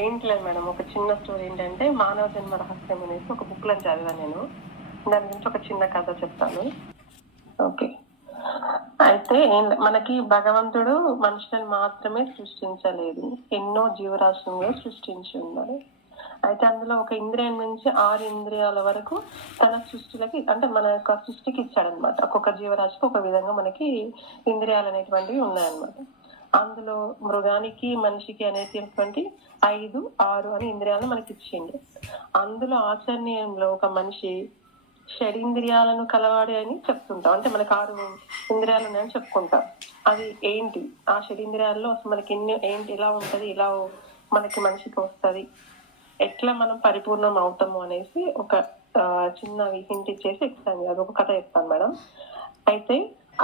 ఏంటి లేదు మేడం, ఒక చిన్న స్టోరీ ఏంటంటే మానవ జన్మ రహస్యం అనేసి ఒక బుక్ లో చదివాను నేను. దాని గురించి ఒక చిన్న కథ చెప్తాను. ఓకే. అయితే మనకి భగవంతుడు మనుషులను మాత్రమే సృష్టించలేదు, ఎన్నో జీవరాశులను సృష్టించి ఉన్నారు. అయితే అందులో ఒక ఇంద్రియం నుంచి 6 ఇంద్రియాల వరకు తన సృష్టిలకి, అంటే మన యొక్క సృష్టికి ఇచ్చాడనమాట. ఒక్కొక్క జీవరాశికి ఒక విధంగా మనకి ఇంద్రియాలు అనేటువంటివి ఉన్నాయన్నమాట. అందులో మృగానికి మనిషికి అనేటువంటి 5, 6 అని ఇంద్రియాలను మనకి ఇచ్చింది. అందులో ఆచరణీయంలో ఒక మనిషి షడింద్రియాలను కలవాడి అని చెప్తుంటాం. అంటే మనకి 6 ఇంద్రియాలు ఉన్నాయని చెప్పుకుంటాం. అది ఏంటి, ఆ షడింద్రియాల్లో అసలు మనకి ఏంటి, ఎలా ఉంటది, ఇలా మనకి మనిషికి వస్తుంది, ఎట్లా మనం పరిపూర్ణం అవుతాము అనేసి ఒక చిన్న హింట్ ఇచ్చేసి ఎక్స్ప్లెయిన్ చేయాలి. ఒక కథ చెప్తాను మేడం. అయితే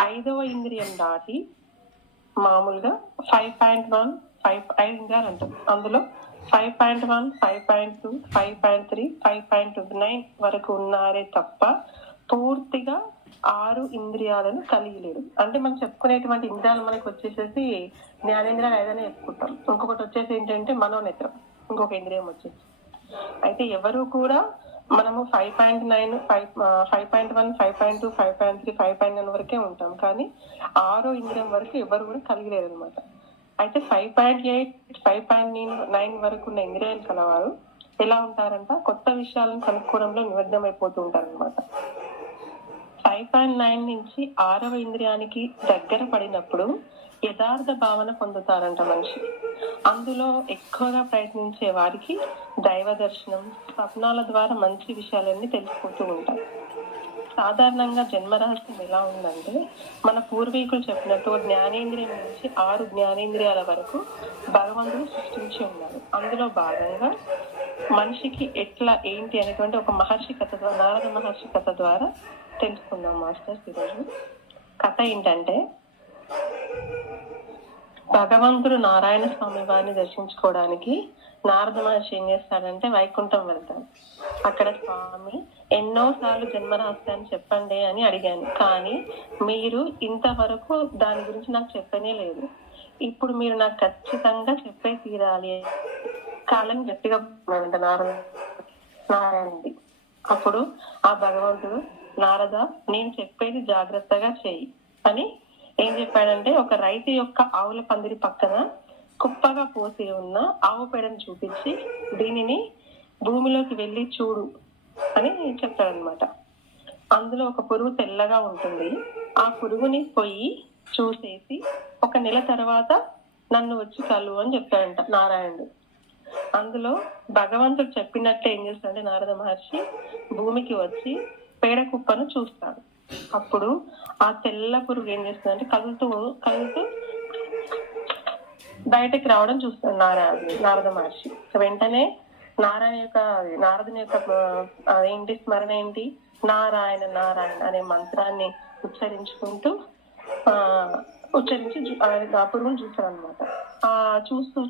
5వ ఇంద్రియం దాటి మామూలుగా 5.1 5 ఇంద్రియాలు అంటాం. అందులో 5.1, 5.2, 5.3, 5.29 వరకు ఉన్నారే తప్ప పూర్తిగా 6 ఇంద్రియాలను కలిగి లేడు. అంటే మనం చెప్పుకునేటువంటి ఇంద్రియాలు మనకి వచ్చేసేసి జ్ఞానేంద్రియాలు ఏదైనా చెప్పుకుంటాం. ఇంకొకటి వచ్చేసి ఏంటంటే మనోనేత్రం, ఇంకొక ఇంద్రియం వచ్చేసి. అయితే ఎవరు కూడా మనము 5.9, 5.1, 5.2, 5.3, 5.9 వరకే ఉంటాం. కానీ 6వ ఇంద్రియం వరకు ఎవరు కూడా కలిగలేరు అనమాట. అయితే 5.8, 5.9 వరకు ఉన్న ఇంద్రియాలు కలవారు ఎలా ఉంటారంట, కొత్త విషయాలను కనుక్కోవడంలో నిమగ్నం అయిపోతూ ఉంటారు అనమాట. 5.9 నుంచి 6వ ఇంద్రియానికి దగ్గర పడినప్పుడు యథార్థ భావన పొందుతారంట మనిషి. అందులో ఎక్కువగా ప్రయత్నించే వారికి దైవ దర్శనం, స్వప్నాల ద్వారా మంచి విషయాలన్నీ తెలిసిపోతూ ఉంటాయి. సాధారణంగా జన్మరహస్యం ఎలా ఉందంటే, మన పూర్వీకులు చెప్పినట్టు జ్ఞానేంద్రియం నుంచి 6 జ్ఞానేంద్రియాల వరకు భగవంతుడు సృష్టించి ఉన్నారు. అందులో భాగంగా మనిషికి ఎట్లా ఏంటి అనేటువంటి ఒక మహర్షి కథ ద్వారా, నారద మహర్షి కథ ద్వారా తెలుసుకుందాం మాస్టర్స్. ఈరోజు కథ ఏంటంటే, భగవంతుడు నారాయణ స్వామి వారిని దర్శించుకోవడానికి నారద మహర్షి ఏం చేస్తాడంటే వైకుంఠం వెళ్తాడు. అక్కడ స్వామి ఎన్నోసార్లు జన్మరహస్యాన్ని చెప్పండి అని అడిగాను, కానీ మీరు ఇంతవరకు దాని గురించి నాకు చెప్పనే లేదు. ఇప్పుడు మీరు నాకు ఖచ్చితంగా చెప్పే తీరాలి. కాలం గట్టిగా నారాయణుడి. అప్పుడు ఆ భగవంతుడు, నారద నేను చెప్పేది జాగ్రత్తగా చెయ్యి అని ఏం చెప్పాడంటే, ఒక రైతు యొక్క ఆవుల పందిరి పక్కన కుప్పగా పోసి ఉన్న ఆవు పేడను చూపించి దీనిని భూమిలోకి వెళ్ళి చూడు అని చెప్తాడనమాట. అందులో ఒక పురుగు తెల్లగా ఉంటుంది. ఆ పురుగుని పోయి చూసేసి 1 నెల తర్వాత నన్ను వచ్చి కలువు అని చెప్తాడంట నారాయణుడు. అందులో భగవంతుడు చెప్పినట్టే ఏం చేస్తాడంటే నారద మహర్షి భూమికి వచ్చి పేడ కుప్పను చూస్తాడు. అప్పుడు ఆ తెల్ల పురుగు ఏం చేస్తుందంటే కదులుతూ బయటకి రావడం చూస్తాడు నారద మహర్షి. వెంటనే నారదుని యొక్క ఏంటి స్మరణ ఏంటి, నారాయణ నారాయణ అనే మంత్రాన్ని ఉచ్చరించి ఆ పురుగును చూస్తాడు అనమాట.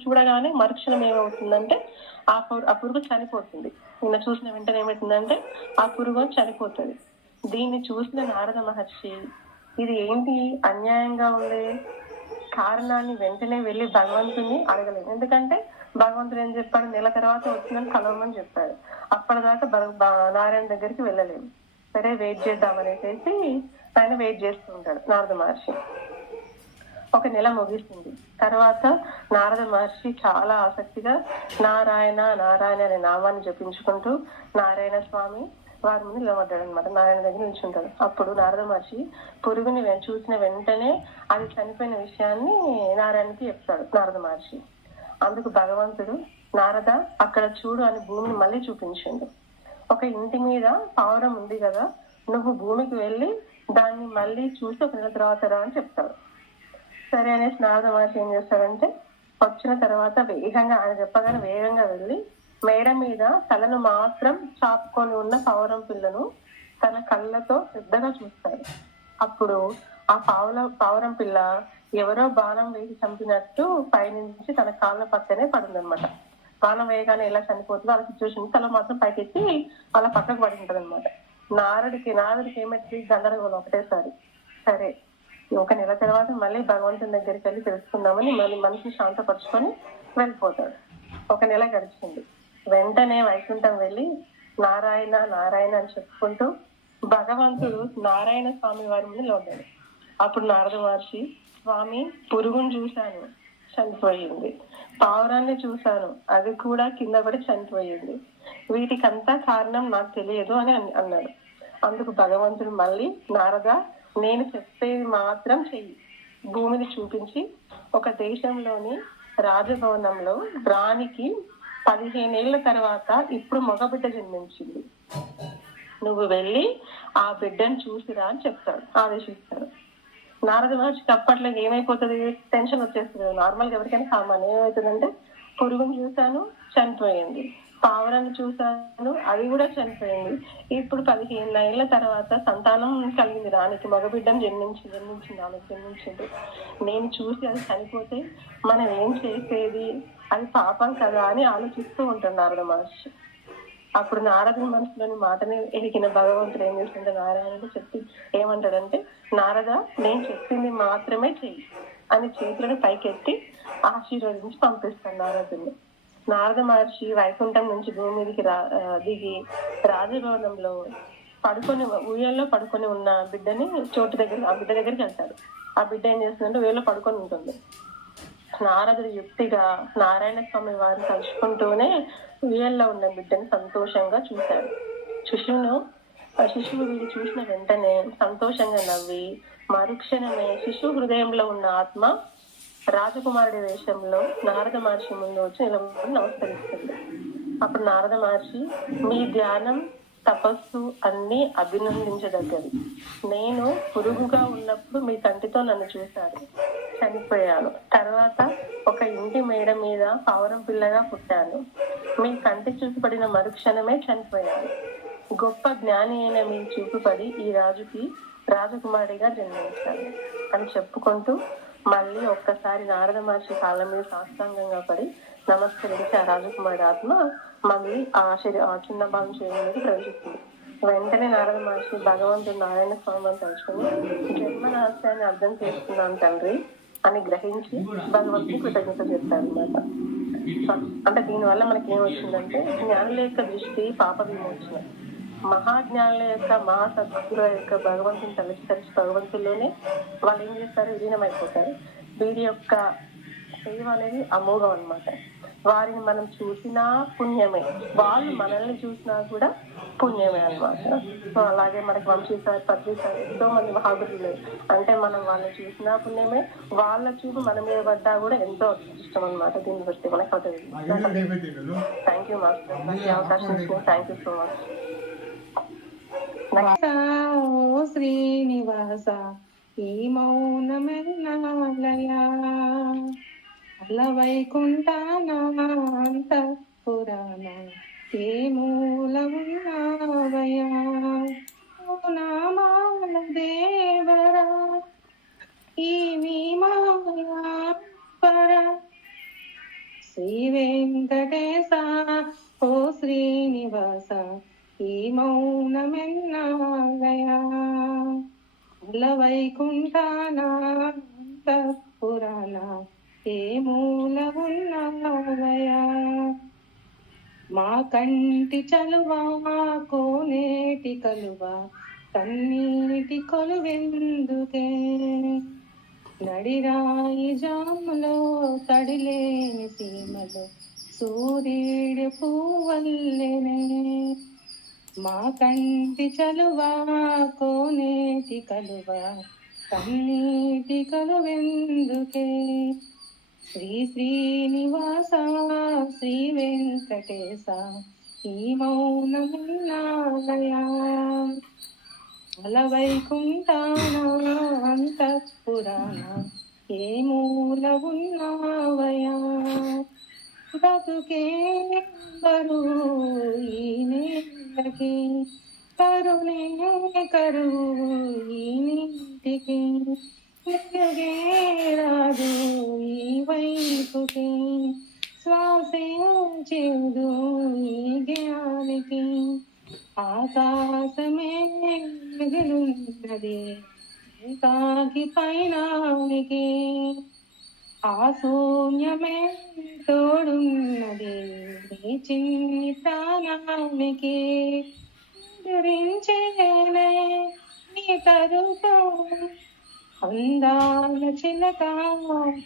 చూడగానే మరుక్షణం ఏమవుతుందంటే ఆ పురుగు చనిపోతుంది. నిన్న చూసిన వెంటనే ఏమవుతుందంటే ఆ పురుగు చనిపోతుంది. దీన్ని చూసిన నారద మహర్షి ఇది ఏంటి అన్యాయంగా ఉండే కారణాన్ని వెంటనే వెళ్ళి భగవంతుని అడగలేదు. ఎందుకంటే భగవంతుడు ఏం చెప్పాడు, నెల తర్వాత వచ్చిందని కలవమని చెప్పాడు. అప్పటిదాకా నారాయణ దగ్గరికి వెళ్ళలేదు. సరే వెయిట్ చేద్దామనేసి ఆయన వెయిట్ చేస్తూ ఉంటాడు నారద మహర్షి. 1 నెల ముగిస్తుంది. తర్వాత నారద మహర్షి చాలా ఆసక్తిగా నారాయణ నారాయణ అనే నామాన్ని జపించుకుంటూ నారాయణ స్వామి వారి ముందు నిలబడ్డాడు అనమాట. నారాయణ దగ్గర నిల్చుంటాడు. అప్పుడు నారద మహర్షి పురుగుని చూసిన వెంటనే అది చనిపోయిన విషయాన్ని నారాయణకి చెప్తాడు నారద మహర్షి. అందుకు భగవంతుడు, నారద అక్కడ చూడు అని భూమిని మళ్ళీ చూపించిండు. ఒక ఇంటి మీద పావురం ఉంది కదా, నువ్వు భూమికి వెళ్ళి దాన్ని మళ్ళీ చూసి 1 నెల తర్వాత రా అని చెప్తాడు. సరే అనేసి నారద మహర్షి ఏం చేస్తాడంటే వచ్చిన తర్వాత వేగంగా, ఆయన చెప్పగానే వేగంగా వెళ్ళి మేడ మీద తలను మాత్రం చాపుకొని ఉన్న పావురం పిల్లను తన కళ్ళతో శ్రద్ధగా చూస్తాడు. అప్పుడు ఆ పావురం పిల్ల ఎవరో బాణం వేసి చంపినట్టు పైనుంచి తన కాళ్ళ పక్కనే పడిందనమాట. బాణం వేయగానే ఎలా చనిపోతుందో అలా సిచ్యువేషన్ తల మాత్రం పైకెత్తి అలా పక్కకు పడి ఉంటది అనమాట. నారదుడికి ఏమైతే గందరగోళం ఒకటేసారి. సరే 1 నెల తర్వాత మళ్ళీ భగవంతుని దగ్గరికి వెళ్ళి తెలుసుకుందామని మళ్ళీ మనసుని శాంతపరుచుకొని వెళ్ళిపోతాడు. ఒక నెల గడిచింది. వెంటనే వైకుంఠం వెళ్ళి నారాయణ నారాయణ అని చెప్పుకుంటూ భగవంతుడు నారాయణ స్వామి వారి మీద లోడాడు. అప్పుడు నారద మహర్షి, స్వామి, పురుగును చూశాను, చనిపోయింది. పావురాన్ని చూశాను, అది కూడా కింద పడి చనిపోయింది. వీటికంతా కారణం నాకు తెలియదు అని అన్నాడు. అందుకు భగవంతుడు మళ్ళీ, నారద, నేను చెప్పేది మాత్రం చెయ్యి. భూమిని చూపించి ఒక దేశంలోని రాజభవనంలో రాణికి 15 ఏళ్ల తర్వాత ఇప్పుడు మగబిడ్డ జన్మించింది. నువ్వు వెళ్ళి ఆ బిడ్డను చూసిరా అని చెప్తాడు, ఆదేశిస్తాడు. నారద మహర్షికి అప్పట్లో ఏమైపోతుంది, టెన్షన్ వచ్చేస్తుంది. నార్మల్ గా ఎవరికైనా సామాన్యం ఏమవుతుందంటే, పురుగును చూశాను, చనిపోయింది. పావురాన్ని చూశాను, అది కూడా చనిపోయింది. ఇప్పుడు 15 ఏళ్ల తర్వాత సంతానం కలిగింది రానికి, మగబిడ్డను జన్మించింది ఆమెకు జన్మించింది. నేను చూసి అది చనిపోతే మనం ఏం చేసేది, అది పాపం కదా అని ఆలోచిస్తూ ఉంటాడు నారద మహర్షి. అప్పుడు నారదుని మనసులోని మాటని ఎరిగిన భగవంతుడు ఏం చేస్తుంటే నారాయణుడు చెప్పి ఏమంటాడంటే, నారద, నేను చెప్పింది మాత్రమే చెయ్యి అని చేతులను పైకెత్తి ఆశీర్వదించి పంపిస్తాను నారదుని. నారద మహర్షి వైకుంఠం నుంచి భూమి మీదకి దిగి రాజభవనంలో ఉయ్యాల్లో పడుకొని ఉన్న బిడ్డని ఆ బిడ్డ దగ్గరికి వెళ్తాడు. ఆ బిడ్డ ఏం చేస్తుందంటే ఉయ్యాల్లో పడుకొని ఉంటుంది. నారదుడు యుక్తిగా నారాయణ స్వామి వారిని తలుచుకుంటూనే ఉయ్యాల్లో ఉన్న బిడ్డని సంతోషంగా చూశాడు. శిశువు వీడి చూసిన వెంటనే సంతోషంగా నవ్వి మరుక్షణమే శిశువు హృదయంలో ఉన్న ఆత్మ రాజకుమారుడి వేషంలో నారద మహర్షి ముందు వచ్చి నిలబడి నమస్కరిస్తుంది. అప్పుడు నారద మహర్షి, మీ ధ్యానం, తపస్సు అన్ని అభినందించదగ్గది. నేను పురుగుగా ఉన్నప్పుడు మీ కంటితో నన్ను చూశారు, చనిపోయాను. తర్వాత ఒక ఇంటి మేడ మీద పావురం పిల్లగా పుట్టాను. మీ కంటి చూపుపడిన మరుక్షణమే చనిపోయాను. గొప్ప జ్ఞాని అయిన మీ చూపుపడి ఈ రాజుకి రాజకుమారిగా జన్మించాను అని చెప్పుకుంటూ మళ్ళీ ఒక్కసారి నారద మహర్షి కాళ్ళ మీద సాష్టాంగంగా పడి నమస్కరించి ఆ రాజకుమారి ఆత్మ మళ్ళీ ఆ చిన్న భాగం శరీరంలోకి ప్రవేశిస్తుంది. వెంటనే నారద మహర్షి భగవంతుడు నారాయణ స్వామిని తలుచుకుని, జన్మ రహస్యాన్ని అర్థం చేసుకున్నాను తండ్రి అని గ్రహించి భగవంతుని కృతజ్ఞత చెప్తారు అనమాట. అంటే దీనివల్ల మనకి ఏమొచ్చిందంటే, జ్ఞానుల యొక్క దృష్టి పాప విమోచన, మహాజ్ఞానుల యొక్క మహాసద్గుల యొక్క భగవంతుని తలచి భగవంతుల్లోనే వాళ్ళు ఏం చేస్తారు, విలీనమైపోతారు. వీరి యొక్క సేవ అనేది అమోఘం అనమాట. వారిని మనం చూసినా పుణ్యమే, వాళ్ళు మనల్ని చూసినా కూడా పుణ్యమే అనమాట. సో అలాగే మనకి వంశీ సార్, పద్మీ సార్, ఎంతో మంది మహాగురులు, అంటే మనం వాళ్ళని చూసినా పుణ్యమే, వాళ్ళ చూపు మన మీద పడ్డా కూడా ఎంతో అదృష్టం అనమాట. దీన్ని బట్టి మనకు అవుతుంది. థ్యాంక్ యూ మాస్టర్, నాకు అవకాశం ఇచ్చింది. Thank you so much. Srinivasa ఈ మౌనమెల్లయా అల వైకుంఠానంత పురాణ ఏ మూల ఉన్నావయా నామాల దేవరా ఈ మాయా పర శ్రీ వెంకటేశ ఓ శ్రీనివాస ఈ మౌనమెన్నావయా అల వైకుంఠానంత పురాణ ఏ మూల ఉన్నావయా మా కంటి చలువా కోనేటి కలువా కన్నీటి కొలువెందుకే నడిరాయి జాములో తడిలేని సీమలో సూర్యుడు పువ్వల్లెనే మా కంటి చలువా కోనేటి కలువా కన్నీటి కలువెందుకే శ్రీ శ్రీనివాస శ్రీ వెంకటేశ ఈ మౌనమున్నాలయా అల వైకుంఠానంత పురాణ ఏ మూల ఉన్నావయా బతుకే బరువు ఈ నేలకి కరుణే కరువు ఈ నీటికి వెలుగే రాదు ఈ వైపుకి శ్వాసే చేదు ఈ జ్ఞానికి ఆకాశమే మిగులున్నది కాకి పైనానికి ఆ శూన్యమే తోడున్నది నీ చిన్ని ప్రాణానికి గురించేనే నీ తరుపు అందాల చిలక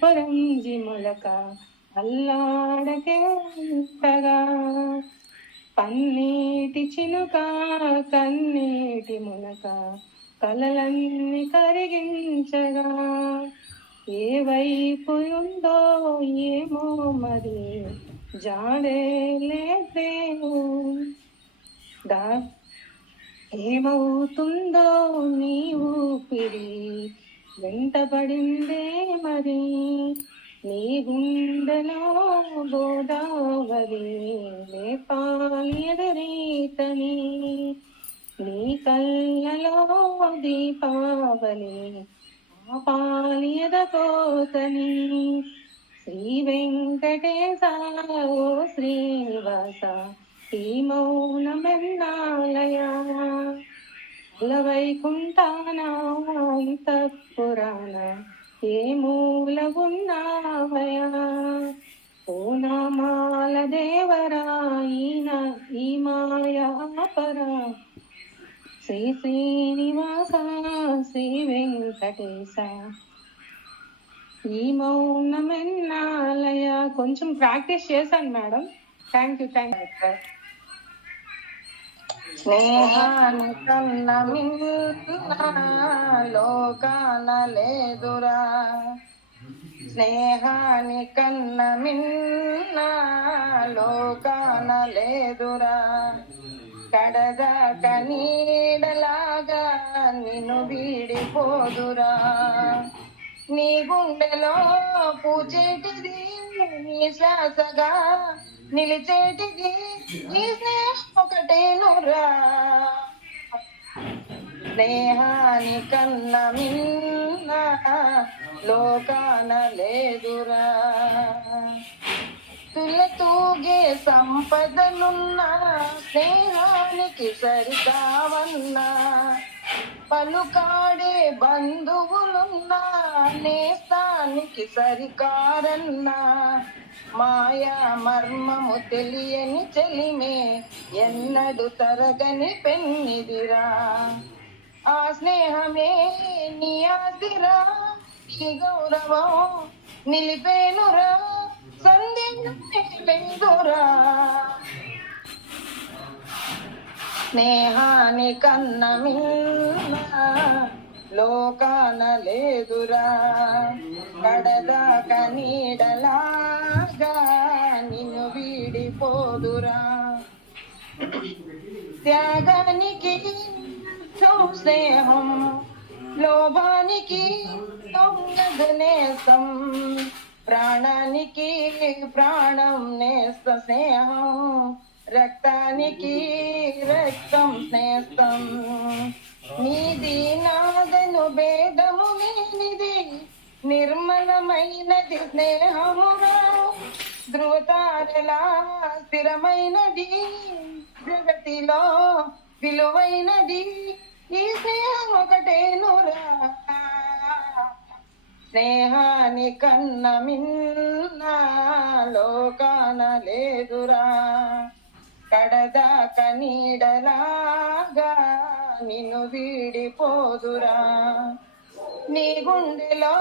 పరంజి మొలక అల్లాడకేంతగా పన్నీటి చినుక కన్నీటి మునక కలలన్నీ కరిగించగా ఏ వైపు ఉందో ఏమో మరి జాడే లేదు దా ఏమవుతుందో నీ ఊపిరి వెంటబడిందే మరి నీ గుండెలో గోదావరి నేపాలి ఎదురీతని నీ కళ్ళలో దీపావళి ఆపాలి ఎదకోతని శ్రీ వెంకటేశ ఓ శ్రీనివాస ఈ మౌనమెన్నాలయా వైకుంఠాన పురాణ ఏ మూల ఉన్నావయా ఓ నామాల దేవరా ఈ మాయాపర శ్రీ శ్రీనివాస శ్రీ వెంకటేశ ఈ మౌనమెన్నాలయ. కొంచెం ప్రాక్టీస్ చేశాను మేడం. Thank you sir. స్నేహాని కన్న మిన్న లోకాన లేదురా, స్నేహాని కన్న మిన్న లోకాన లేదురా, కడదాక నీడలాగా నిన్ను వీడిపోదురా, నీ గుండెలో పూచేటిది నీ శ్వాసగా నిలిచేటిది నీ స్నేహం ఒకటేనురా, స్నేహాని కన్న మిన్న లోకాన లేదురా, తులతూగే సంపదలున్న స్నేహానికి సరికావన్నా, పలుకాడే బంధువులున్నా నేస్తానికి సరికారన్నా, మాయా మర్మము తెలియని చెలిమే ఎన్నడు తరగని పెన్నిదిరా, ఆ స్నేహమే నీ ఆశిరా, నీ గౌరవం నిలిపేనురా, సందేహమే పెందురా, స్నేహాని కన్న మిన్న లోకాన లేదురా, కడదాక నీడలాగా నిన్ను వీడిపోదురా, త్యాగానికి స్నేహం లోభానికి దొంగదు నేస్తం, ప్రాణానికి ప్రాణం నేస్త స్నేహం, రక్తానికి రక్తం నేస్తం, నీది నాదను భేదము లేనిది నిర్మలమైనది స్నేహమురా, ధృవతారలా స్థిరమైనది జగతిలో విలువైనది ఈ స్నేహం ఒకటేనురా, స్నేహాని కన్న మిన్న లోకాన లేదురా, కడదాక నీడలాగా నిన్ను వీడిపోదురా, నీ గుండెలో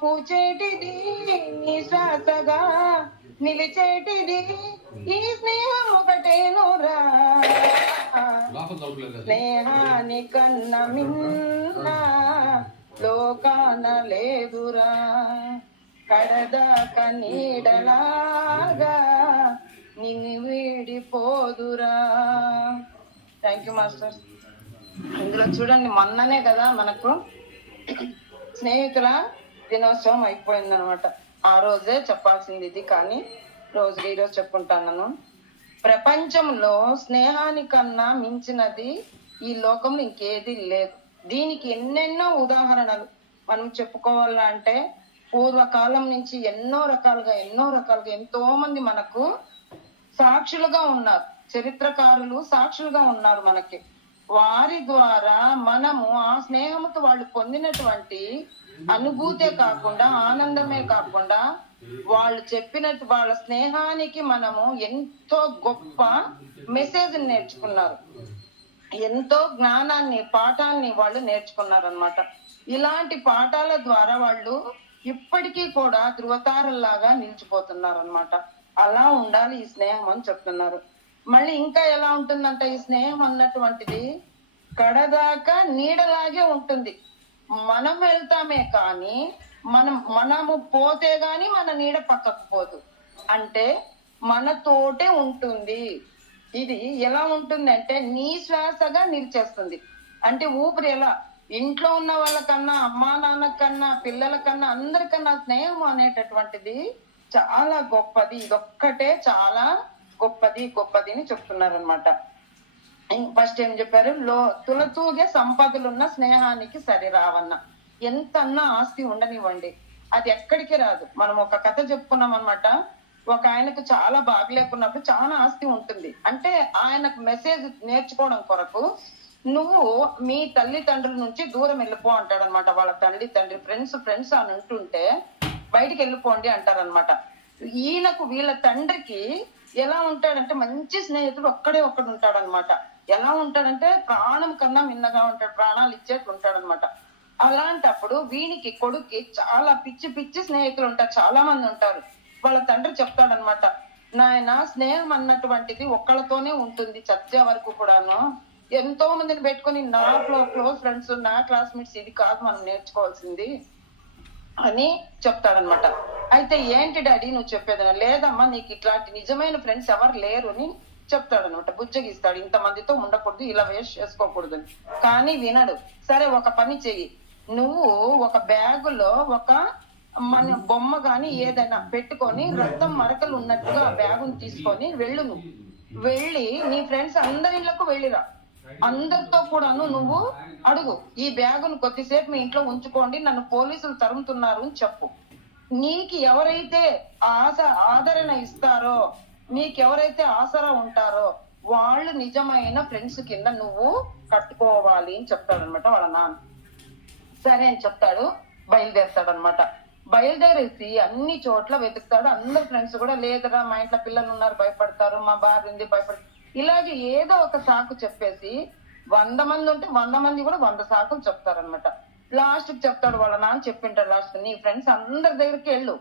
పూచేటిది నీ శ్వాసగా నిలిచేటిది ఈ స్నేహం ఒకటేనురా, స్నేహాని కన్న మిన్న లోకాన లేదురా, కడదాక నీడలాగా నిన్ను వీడిపోదురా. Thank you master. ఇందులో చూడండి, మొన్ననే కదా మనకు స్నేహితుల దినోత్సవం అయిపోయిందనమాట. ఆ రోజే చెప్పాల్సింది ఇది, కానీ ఈరోజు చెప్పుకుంటాను. ప్రపంచంలో స్నేహానికన్నా మించినది ఈ లోకంలో ఇంకేది లేదు. దీనికి ఎన్నెన్నో ఉదాహరణలు మనం చెప్పుకోవాలంటే పూర్వకాలం నుంచి ఎన్నో రకాలుగా ఎంతో మంది మనకు సాక్షులుగా ఉన్నారు, చరిత్రకారులు సాక్షులుగా ఉన్నారు మనకి. వారి ద్వారా మనము ఆ స్నేహంతో వాళ్ళు పొందినటువంటి అనుభూతే కాకుండా, ఆనందమే కాకుండా వాళ్ళు చెప్పినట్టు వాళ్ళ స్నేహానికి మనము ఎంతో గొప్ప మెసేజ్ నేర్చుకున్నారు, ఎంతో జ్ఞానాన్ని పాఠాన్ని వాళ్ళు నేర్చుకున్నారనమాట. ఇలాంటి పాఠాల ద్వారా వాళ్ళు ఇప్పటికీ కూడా ధృవతారల్లాగా నిలిచిపోతున్నారనమాట. అలా ఉండాలి ఈ స్నేహం అని చెప్తున్నారు. మళ్ళీ ఇంకా ఎలా ఉంటుందంట ఈ స్నేహం అన్నటువంటిది, కడదాకా నీడలాగే ఉంటుంది. మనం వెళ్తామే కానీ మనము పోతే గాని మన నీడ పక్కకు పోదు, అంటే మనతోటే ఉంటుంది. ఇది ఎలా ఉంటుంది అంటే నీ శ్వాసగా నిలిచేస్తుంది. అంటే ఊపిరి ఎలా ఇంట్లో ఉన్న వాళ్ళకన్నా, అమ్మా నాన్న కన్నా, పిల్లల కన్నా, అందరికన్నా స్నేహం అనేటటువంటిది చాలా గొప్పది. ఇదొక్కటే చాలా గొప్పది అని చెప్తున్నారు అనమాట. ఫస్ట్ ఏం చెప్పారు, తులతూగే సంపదలున్న స్నేహానికి సరిరావన్న. ఎంతన్నా ఆస్తి ఉండనివ్వండి, అది ఎక్కడికి రాదు. మనం ఒక కథ చెప్పుకున్నాం అనమాట. ఒక ఆయనకు చాలా బాగలేకున్నప్పుడు చాలా ఆస్తి ఉంటుంది. అంటే ఆయనకు మెసేజ్ నేర్చుకోవడం కొరకు నువ్వు మీ తల్లిదండ్రుల నుంచి దూరం వెళ్ళిపో అంటాడనమాట. వాళ్ళ తండ్రి ఫ్రెండ్స్ అని అంటుంటే బయటికి వెళ్ళిపోండి అంటారనమాట. ఈయనకు వీళ్ళ తండ్రికి ఎలా ఉంటాడంటే మంచి స్నేహితుడు ఒక్కడు ఉంటాడనమాట. ఎలా ఉంటాడంటే ప్రాణం కన్నా మిన్నగా ఉంటాడు, ప్రాణాలు ఇచ్చేట్లు ఉంటాడనమాట. అలాంటప్పుడు వీనికి కొడుక్కి చాలా పిచ్చి స్నేహితులు ఉంటారు, చాలా మంది ఉంటారు. వాళ్ళ తండ్రి చెప్తాడనమాట, నాయన స్నేహం అన్నటువంటిది ఒక్కళ్ళతోనే ఉంటుంది చచ్చే వరకు కూడాను. ఎంతో మందిని పెట్టుకొని నా క్లోజ్ ఫ్రెండ్స్, నా క్లాస్మేట్స్, ఇది కాదు మనం నేర్చుకోవాల్సింది అని చెప్తాడనమాట. అయితే ఏంటి డాడీ నువ్వు చెప్పేది? లేదమ్మా, నీకు ఇట్లాంటి నిజమైన ఫ్రెండ్స్ ఎవరు లేరు అని చెప్తాడనమాట. బుజ్జగిస్తాడు, ఇంతమందితో ఉండకూడదు, ఇలా వేస్ట్ చేసుకోకూడదు. కానీ వినడు. సరే ఒక పని చెయ్యి, నువ్వు ఒక బ్యాగులో ఒక మన బొమ్మ గాని ఏదైనా పెట్టుకొని రక్తం మరకలు ఉన్నట్టుగా ఆ బ్యాగుని తీసుకొని వెళ్ళు. నువ్వు వెళ్ళి నీ ఫ్రెండ్స్ అందరి ఇళ్లకు వెళ్ళిరా, అందరితో కూడాను నువ్వు అడుగు, ఈ బ్యాగును కొద్దిసేపు మీ ఇంట్లో ఉంచుకోండి, నన్ను పోలీసులు తరుముతున్నారు అని చెప్పు. నీకు ఎవరైతే ఆదరణ ఇస్తారో, నీకెవరైతే ఆసరా ఉంటారో వాళ్ళు నిజమైన ఫ్రెండ్స్ కింద నువ్వు కట్టుకోవాలి అని చెప్తాడనమాట వాళ్ళ నాన్న. సరే అని చెప్తాడు, బయలుదేరుతాడనమాట. బయలుదేరేసి అన్ని చోట్ల వెతుకుతాడు. అందరు ఫ్రెండ్స్ కూడా లేదురా, మా ఇంట్లో పిల్లలు ఉన్నారు భయపడతారు, మా భార్య ఉంది భయపడతారు, ఇలాగే ఏదో ఒక సాకు చెప్పేసి 100 మంది ఉంటే 100 మంది కూడా 100 సాకులు చెప్తారనమాట. లాస్ట్ కి చెప్తాడు వాళ్ళ నాన్న, చెప్పింటాడు లాస్ట్, నీ ఫ్రెండ్స్ అందరి దగ్గరికి వెళ్ళు,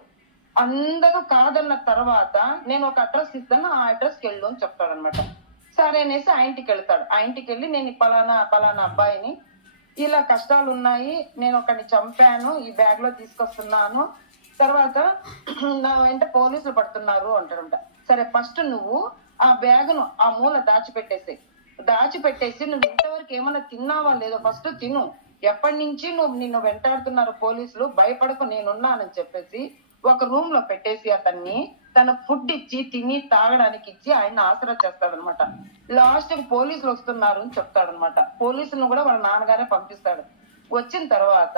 అందరూ కాదన్న తర్వాత నేను ఒక అడ్రస్ ఇస్తాను, ఆ అడ్రస్ కి వెళ్ళు అని చెప్తాడనమాట. సరే అనేసి ఆ ఇంటికి వెళ్తాడు. ఆ ఇంటికి వెళ్ళి నేను పలానా అబ్బాయిని, ఇలా కష్టాలు ఉన్నాయి, నేను ఒకరిని చంపాను, ఈ బ్యాగ్ లో తీసుకొస్తున్నాను, తర్వాత నా వెంట పోలీసులు పడుతున్నారు అంటాడంట. సరే ఫస్ట్ నువ్వు ఆ బ్యాగును ఆ మూల దాచిపెట్టేసి నువ్వు ఇంతవరకు ఏమన్నా తిన్నావా లేదో ఫస్ట్ తిను. ఎప్పటి నుంచి నిన్ను వెంటాడుతున్నారు పోలీసులు, భయపడకు నేనున్నానని చెప్పేసి ఒక రూమ్ లో పెట్టేసి అతన్ని తన ఫుడ్ ఇచ్చి తిని తాగడానికి ఇచ్చి ఆయన ఆసరా చేస్తాడనమాట. లాస్ట్ కి పోలీసులు వస్తున్నారు అని చెప్తాడనమాట. పోలీసులను కూడా వాళ్ళ నాన్నగారే పంపిస్తాడు. వచ్చిన తర్వాత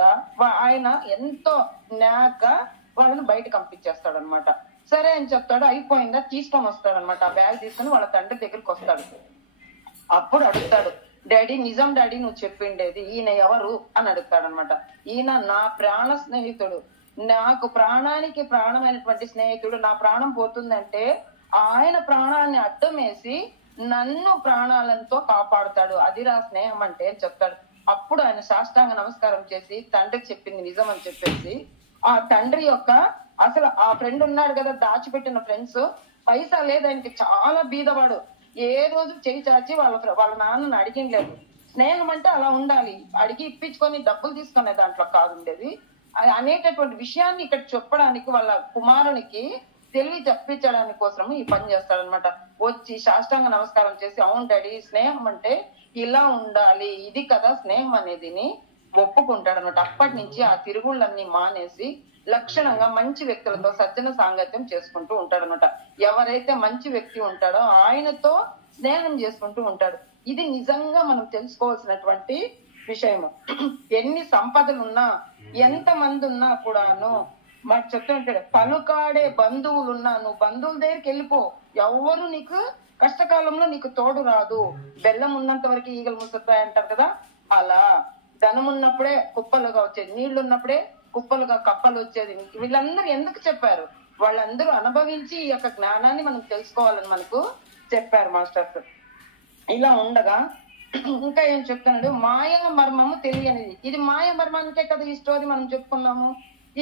ఆయన ఎంతో న్యాగ్గా వాళ్ళని బయట పంపించేస్తాడు అనమాట. సరే అని చెప్తాడు, అయిపోయిందా తీసుకొని వస్తాడనమాట. ఆ బ్యాగ్ తీసుకొని వాళ్ళ తండ్రి దగ్గరికి వస్తాడు. అప్పుడు అడుగుతాడు, డాడీ నిజం డాడీ నువ్వు చెప్పిండేది, ఈయన ఎవరు అని అడుగుతాడు అనమాట. ఈయన నా ప్రాణ స్నేహితుడు, నాకు ప్రాణానికి ప్రాణమైనటువంటి స్నేహితుడు. నా ప్రాణం పోతుందంటే ఆయన ప్రాణాన్ని అడ్డం వేసి నన్ను ప్రాణాలతో కాపాడుతాడు, అదిరా స్నేహం అంటే అని చెప్తాడు. అప్పుడు ఆయన సాష్టాంగ నమస్కారం చేసి తండ్రికి చెప్పింది నిజం అని చెప్పేసి ఆ తండ్రి యొక్క అసలు ఆ ఫ్రెండ్ ఉన్నాడు కదా దాచిపెట్టిన ఫ్రెండ్స్, పైసా లేదు ఆయనకి, చాలా బీదవాడు, ఏ రోజు చేయి చాచి వాళ్ళ నాన్నని అడిగిండలేదు. స్నేహం అంటే అలా ఉండాలి, అడిగి ఇప్పించుకొని డబ్బులు తీసుకునే దాంట్లో కాదు ఉండేది అనేటటువంటి విషయాన్ని ఇక్కడ చెప్పడానికి వాళ్ళ కుమారునికి తెలివి చెప్పించడానికి కోసం ఈ పని చేస్తాడనమాట. వచ్చి సాష్టాంగ నమస్కారం చేసి, అవును డాడీ స్నేహం అంటే ఇలా ఉండాలి, ఇది కదా స్నేహం అనేదిని ఒప్పుకుంటాడు అనమాట. అప్పటి నుంచి ఆ తిరుగుళ్ళన్నీ మానేసి లక్షణంగా మంచి వ్యక్తులతో సజ్జన సాంగత్యం చేసుకుంటూ ఉంటాడు అనమాట. ఎవరైతే మంచి వ్యక్తి ఉంటాడో ఆయనతో స్నేహం చేసుకుంటూ ఉంటాడు. ఇది నిజంగా మనం తెలుసుకోవాల్సినటువంటి విషయము. ఎన్ని సంపదలున్నా, ఎంత మంది ఉన్నా కూడాను మాకు చెప్తుంటాడు, పలుకాడే బంధువులున్నా నువ్వు బంధువుల దగ్గరికి వెళ్ళిపో, ఎవరు నీకు కష్టకాలంలో నీకు తోడు రాదు. బెల్లం ఉన్నంత వరకు ఈగలు ముసుతాయి అంటారు కదా, అలా ధనం ఉన్నప్పుడే కుప్పలుగా వచ్చేది, నీళ్లు ఉన్నప్పుడే కుప్పలుగా కప్పలు వచ్చేది. వీళ్ళందరూ ఎందుకు చెప్పారు? వాళ్ళందరూ అనుభవించి ఈ యొక్క జ్ఞానాన్ని మనం తెలుసుకోవాలని మనకు చెప్పారు మాస్టర్స్. ఇలా ఉండగా ఇంకా ఏం చెప్తున్నాడు, మాయా మర్మము తెలియనిది. ఇది మాయా మర్మానికే కదా ఈ స్టోరీ మనం చెప్పుకున్నాము.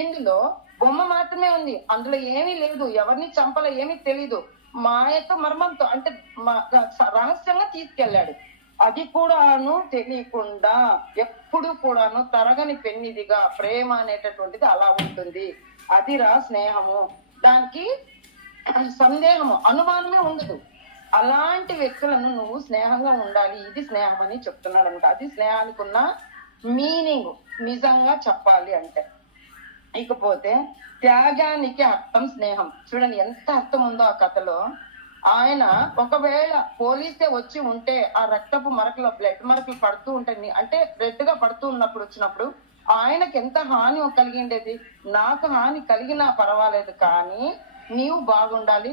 ఇందులో బొమ్మ మాత్రమే ఉంది, అందులో ఏమీ లేదు, ఎవరిని చంపల ఏమీ తెలీదు. మాయతో మర్మంతో అంటే రహస్యంగా తీసుకెళ్లాడు. అది కూడాను తెలియకుండా ఎప్పుడు కూడాను తరగని పెన్నిదిగా ప్రేమ అనేటటువంటిది అలా ఉంటుంది. అదిరా స్నేహము, దానికి సందేహము అనుమానమే ఉండదు. అలాంటి వ్యక్తులను నువ్వు స్నేహంగా ఉండాలి, ఇది స్నేహం అని చెప్తున్నాడు అనమాట. అది స్నేహానికి ఉన్న మీనింగ్ నిజంగా చెప్పాలి అంటే. ఇకపోతే త్యాగానికి అర్థం స్నేహం. చూడండి ఎంత అర్థం ఉందో ఆ కథలో. ఆయన ఒకవేళ పోలీసే వచ్చి ఉంటే ఆ రక్తపు మరకలు బ్లడ్ మరకలు పడుతూ ఉంటాయి, అంటే రెడ్ గా పడుతూ వచ్చినప్పుడు ఆయనకి ఎంత హాని కలిగిండేది. నాకు హాని కలిగినా పర్వాలేదు, కానీ నీవు బాగుండాలి,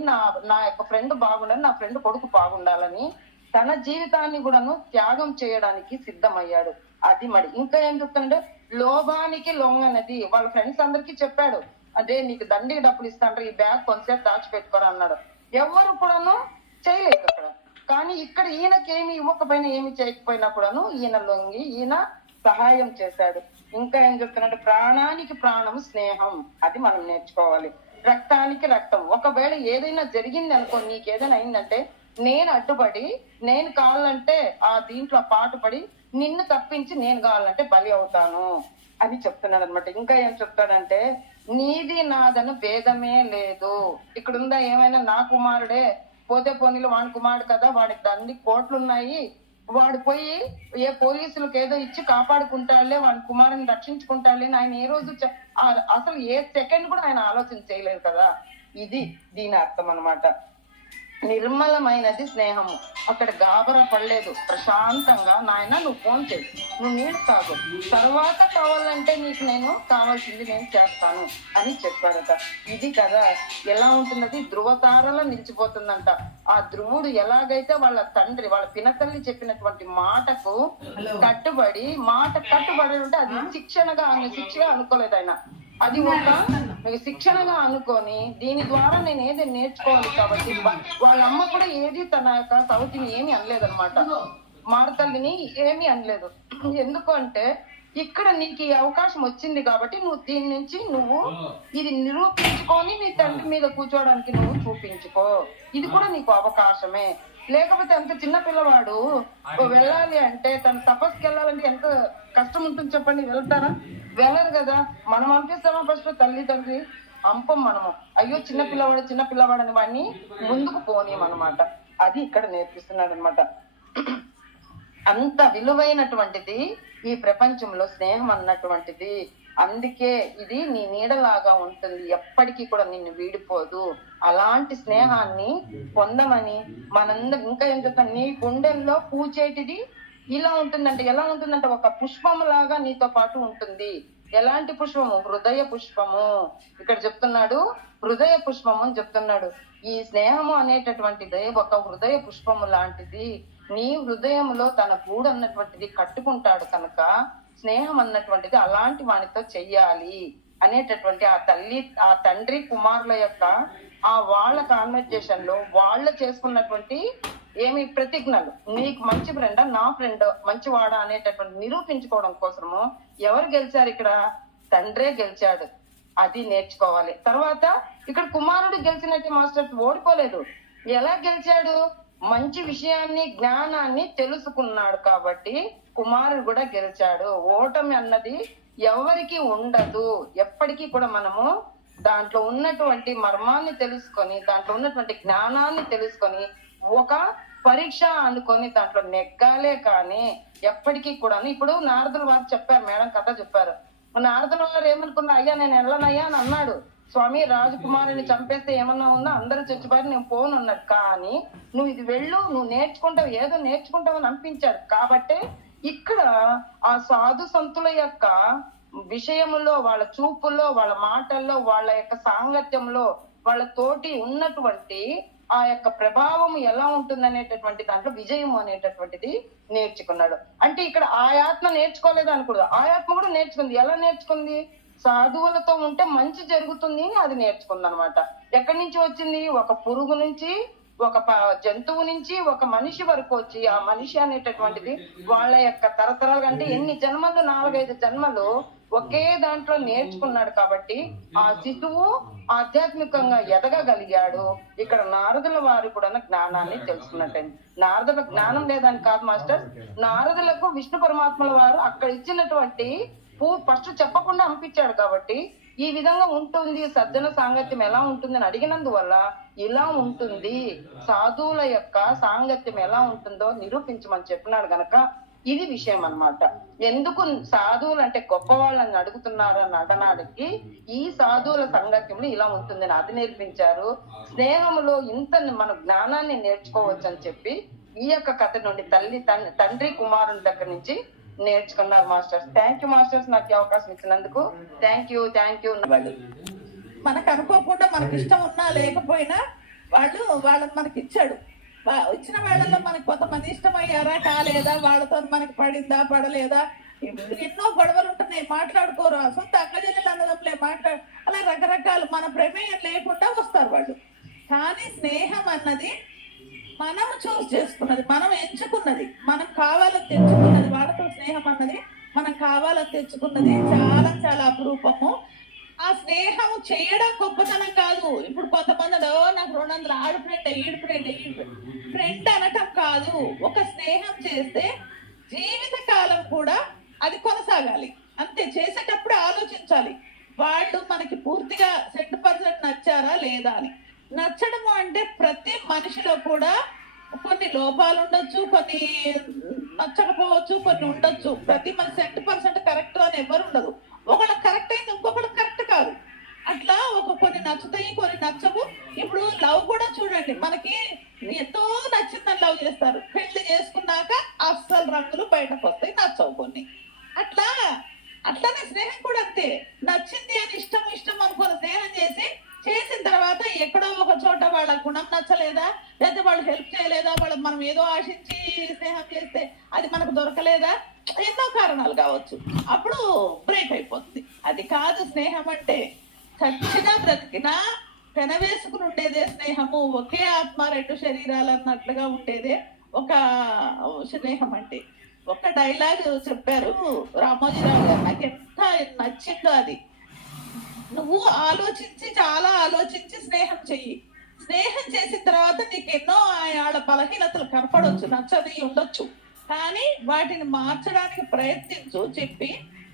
నా యొక్క ఫ్రెండ్ బాగుండాలి, నా ఫ్రెండ్ కొడుకు బాగుండాలని తన జీవితాన్ని కూడాను త్యాగం చేయడానికి సిద్ధమయ్యాడు. అది మరి ఇంకా ఏం చెప్తాడంటే లోభానికి లొంగనది. వాళ్ళ ఫ్రెండ్స్ అందరికీ చెప్పాడు, అదే నీకు దండికి డబ్బులు ఇస్తాండ్రు, ఈ బ్యాగ్ కొంచెంసేపు దాచిపెట్టుకోరా అన్నాడు. ఎవరు కూడాను చేయలేదు అక్కడ. కానీ ఇక్కడ ఈయనకి ఏమి ఇవ్వకపోయినా ఏమి చేయకపోయినా కూడాను ఈయన లొంగి ఈయన సహాయం చేశాడు. ఇంకా ఏం చెప్తున్నాడు, ప్రాణానికి ప్రాణం స్నేహం, అది మనం నేర్చుకోవాలి. రక్తానికి రక్తం. ఒకవేళ ఏదైనా జరిగింది అనుకో, నీకేదైనా అయిందంటే నేను అడ్డుపడి నేను కావాలంటే ఆ దీంట్లో పాటుపడి నిన్ను తప్పించి నేను కావాలంటే బలి అవుతాను అని చెప్తున్నాడు అనమాట. ఇంకా ఏం చెప్తాడంటే నీది నాదను భేదమే లేదు. ఇక్కడ ఉందా ఏమైనా నా కుమారుడే పోతే పోనీలు వాడి కుమారుడు కదా, వాడికి దండి కోట్లున్నాయి, వాడు పోయి ఏ పోలీసులకు ఏదో ఇచ్చి కాపాడుకుంటాడులే, వాడి కుమారుని రక్షించుకుంటాడులే అని ఆయన ఏ రోజు అసలు ఏ సెకండ్ కూడా ఆయన ఆలోచన చేయలేదు కదా. ఇది దీని అర్థం అన్నమాట. నిర్మలమైనది స్నేహము. అక్కడ గాబరా పడలేదు, ప్రశాంతంగా నాయన నువ్వు ఫోన్ చేయి, నువ్వు నీళ్ళు తాగు, తర్వాత కావాలంటే నీకు నేను కావాల్సింది నేను చేస్తాను అని చెప్పాడట. ఇది కదా ఎలా ఉంటున్నది, ధ్రువతారలో నిలిచిపోతుందంట. ఆ ధ్రువుడు ఎలాగైతే వాళ్ళ తండ్రి వాళ్ళ పినతల్లి చెప్పినటువంటి మాటకు కట్టుబడి ఉంటే అది శిక్షణగా అనుకోలేదు ఆయన. అది ఒక శిక్షణగా అనుకొని దీని ద్వారా నేను ఏది నేర్చుకోవాలి కాబట్టి వాళ్ళ అమ్మ కూడా ఏది తన యొక్క సౌతిని ఏమి అనలేదన్నమాట, మారతల్లిని ఏమి అనలేదు. ఎందుకు అంటే ఇక్కడ నీకు ఈ అవకాశం వచ్చింది కాబట్టి నువ్వు దీని నుంచి నువ్వు ఇది నిరూపించుకొని నీ తండ్రి మీద కూర్చోవడానికి నువ్వు చూపించుకో, ఇది కూడా నీకు అవకాశమే. లేకపోతే అంత చిన్న పిల్లవాడు వెళ్ళాలి అంటే తన తపస్సుకి వెళ్ళాలంటే ఎంత కష్టం ఉంటుంది చెప్పండి, వెళ్తారా? వెళ్ళరు కదా. మనం పంపిస్తామా ఫస్ట్ తల్లి తండ్రి అంపం మనము, అయ్యో చిన్న పిల్లవాడు అని వాడిని ముందుకు పోనీయమన్నమాట. అది ఇక్కడ నేర్పిస్తున్నాడు అనమాట. అంత విలువైనటువంటిది ఈ ప్రపంచంలో స్నేహం అన్నటువంటిది. అందుకే ఇది నీ నీడలాగా ఉంటుంది, ఎప్పటికీ కూడా నిన్ను వీడిపోదు. అలాంటి స్నేహాన్ని పొందమని మనందరం ఇంకా ఏం చెప్తాను, నీ గుండెల్లో పూచేటిది ఇలా ఉంటుందంటే ఎలా ఉంటుందంటే ఒక పుష్పం లాగా నీతో పాటు ఉంటుంది. ఎలాంటి పుష్పము? హృదయ పుష్పము. ఇక్కడ చెప్తున్నాడు హృదయ పుష్పము అని చెప్తున్నాడు. ఈ స్నేహము అనేటటువంటిది ఒక హృదయ పుష్పము లాంటిది. నీ హృదయంలో తన గూడు అన్నటువంటిది కట్టుకుంటాడు కనుక స్నేహం అన్నటువంటిది అలాంటి వానితో చెయ్యాలి అనేటటువంటి ఆ తండ్రి కుమారుల యొక్క ఆ వాళ్ళ కాన్వర్జేషన్ లో వాళ్ళు చేసుకున్నటువంటి ఏమి ప్రతిజ్ఞలు, నీకు మంచి ఫ్రెండా నా ఫ్రెండ్ మంచివాడా అనేటటువంటి నిరూపించుకోవడం కోసము ఎవరు గెలిచారు? ఇక్కడ తండ్రే గెలిచాడు. అది నేర్చుకోవాలి. తర్వాత ఇక్కడ కుమారుడు గెలిచినట్టు మాస్టర్ ఓడిపోలేదు. ఎలా గెలిచాడు? మంచి విషయాన్ని జ్ఞానాన్ని తెలుసుకున్నాడు కాబట్టి కుమారుడు కూడా గెలిచాడు. ఓటమి అన్నది ఎవరికి ఉండదు. ఎప్పటికీ కూడా మనము దాంట్లో ఉన్నటువంటి మర్మాన్ని తెలుసుకొని దాంట్లో ఉన్నటువంటి జ్ఞానాన్ని తెలుసుకొని ఒక పరీక్ష అనుకొని దాంట్లో నెగ్గాలే కానీ ఎప్పటికీ కూడా. ఇప్పుడు నారదుల వారు చెప్పారు, మేడం కథ చెప్పారు. నారదుల వారు ఏమనుకున్నా, అయ్యా నేను వెళ్ళనయ్యా అని అన్నాడు. స్వామి రాజకుమారుని చంపేస్తే ఏమన్నా ఉందా, అందరూ చచ్చిపోయారు, నేను పోను అన్నాడు. కానీ నువ్వు ఇది వెళ్ళు, నువ్వు నేర్చుకుంటావు, ఏదో నేర్చుకుంటావు అని అనిపించాడు. కాబట్టి ఇక్కడ ఆ సాధు సంతుల యొక్క విషయములో, వాళ్ళ చూపుల్లో, వాళ్ళ మాటల్లో, వాళ్ళ యొక్క సాంగత్యంలో, వాళ్ళ తోటి ఉన్నటువంటి ఆ యొక్క ప్రభావం ఎలా ఉంటుంది అనేటటువంటి దాంట్లో విజయం అనేటటువంటిది నేర్చుకున్నాడు. అంటే ఇక్కడ ఆ ఆత్మ నేర్చుకోలేదు అనకూడదు, ఆ ఆత్మ కూడా నేర్చుకుంది. ఎలా నేర్చుకుంది? సాధువులతో ఉంటే మంచి జరుగుతుంది అని అది నేర్చుకుందనమాట. ఎక్కడి నుంచి వచ్చింది? ఒక పురుగు నుంచి, ఒక జంతువు నుంచి ఒక మనిషి వరకు వచ్చి, ఆ మనిషి అనేటటువంటిది వాళ్ళ యొక్క తరతరాలు అంటే ఎన్ని జన్మలు, 4-5 జన్మలు ఒకే దాంట్లో నేర్చుకున్నాడు కాబట్టి ఆ శిశువు ఆధ్యాత్మికంగా ఎదగగలిగాడు. ఇక్కడ నారదుల వారు కూడా జ్ఞానాన్ని తెలుసుకున్నట్టయింది. నారదుల జ్ఞానం లేదని కాదు మాస్టర్, నారదులకు విష్ణు పరమాత్మల వారు అక్కడ ఇచ్చినటువంటి ఫస్ట్ చెప్పకుండా పంపించాడు కాబట్టి ఈ విధంగా ఉంటుంది, సజ్జన సాంగత్యం ఎలా ఉంటుందని అడిగినందువల్ల ఇలా ఉంటుంది, సాధువుల యొక్క సాంగత్యం ఎలా ఉంటుందో నిరూపించమని చెప్పినాడు గనక ఇది విషయం అన్నమాట. ఎందుకు సాధువులు అంటే గొప్ప వాళ్ళని అడుగుతున్నారు అని అనడానికి ఈ సాధువుల సంగత్యంలో ఇలా ఉంటుందని అది నేర్పించారు. స్నేహములో ఇంత మన జ్ఞానాన్ని నేర్చుకోవచ్చు అని చెప్పి ఈ యొక్క కథ నుండి తండ్రి కుమారుని దగ్గర నుంచి నేర్చుకున్నారు మాస్టర్స్. థ్యాంక్ యూ మాస్టర్స్, నాకు అవకాశం ఇచ్చినందుకు. Thank you. మనకు అనుకోకుండా మనకి ఇష్టం ఉన్నా లేకపోయినా వాళ్ళని మనకి ఇచ్చాడు. ఇచ్చిన వాళ్ళలో మనకి కొంతమంది ఇష్టమయ్యారా కాలేదా, వాళ్ళతో మనకి పడిందా పడలేదా, ఎన్నో గొడవలు ఉంటున్నాయి, మాట్లాడుకోరు, సొంత అక్కజల్లు అన్నదమ్ములే అలా రకరకాలు మన ప్రమేయం లేకుండా వస్తారు వాళ్ళు. కానీ స్నేహం అన్నది మనం చూస్ చేసుకున్నది, మనం ఎంచుకున్నది, మనం కావాలని తెచ్చుకున్నది. వాళ్ళతో స్నేహం అన్నది మనం కావాలని తెచ్చుకున్నది. చాలా చాలా అపురూపము. ఆ స్నేహం చేయడం గొప్పతనం కాదు. ఇప్పుడు కొంతమంది నాకు 200 ఆడు ఫ్రెండ్ ఈడు ఫ్రెండ్ అనటం కాదు. ఒక స్నేహం చేస్తే జీవిత కాలం కూడా అది కొనసాగాలి. అంతే, చేసేటప్పుడు ఆలోచించాలి వాళ్ళు మనకి పూర్తిగా 100% నచ్చారా లేదా అని. నచ్చడము అంటే ప్రతి మనిషిలో కూడా కొన్ని లోపాలు ఉండొచ్చు, కొన్ని నచ్చకపోవచ్చు, కొన్ని ఉండొచ్చు. ప్రతి మనిషి 100% కరెక్ట్ అని ఎవరు ఉండదు. ఒకళ్ళకి కరెక్ట్ అయింది, ఇంకొకళ్ళకి కరెక్ట్ కాదు. అట్లా కొన్ని నచ్చుతాయి, కొన్ని నచ్చవు. ఇప్పుడు లవ్ కూడా చూడండి, మనకి ఎంతో నచ్చిందని లవ్ చేస్తారు, పెళ్లి చేసుకున్నాక అస్సలు రంగులు బయటకు వస్తాయి, నచ్చవు కొన్ని. అట్లానే స్నేహం కూడా అంతే. నచ్చింది అని ఇష్టం అనుకుని స్నేహం చేసిన తర్వాత ఎక్కడో ఒక చోట వాళ్ళ గుణం నచ్చలేదా, లేదా వాళ్ళు హెల్ప్ చేయలేదా, వాళ్ళకి మనం ఏదో ఆశించి స్నేహం చేస్తే అది మనకు దొరకలేదా, ఎన్నో కారణాలు కావచ్చు, అప్పుడు బ్రేక్ అయిపోతుంది. అది కాదు స్నేహం అంటే. చచ్చినా బ్రతికినా పెనవేసుకుని ఉండేదే స్నేహము. ఒకే ఆత్మ 2 శరీరాలు అన్నట్లుగా ఉండేదే ఒక స్నేహం అంటే. ఒక డైలాగ్ చెప్పారు రామోజీరావు గారు, నాకు ఎంత నచ్చిందో అది. నువ్వు చాలా ఆలోచించి స్నేహం చెయ్యి. స్నేహం చేసిన తర్వాత నీకు ఎన్నో ఆడ బలహీనతలు కనపడవచ్చు, నచ్చది ఉండొచ్చు, కానీ వాటిని మార్చడానికి ప్రయత్నించు చెప్పి.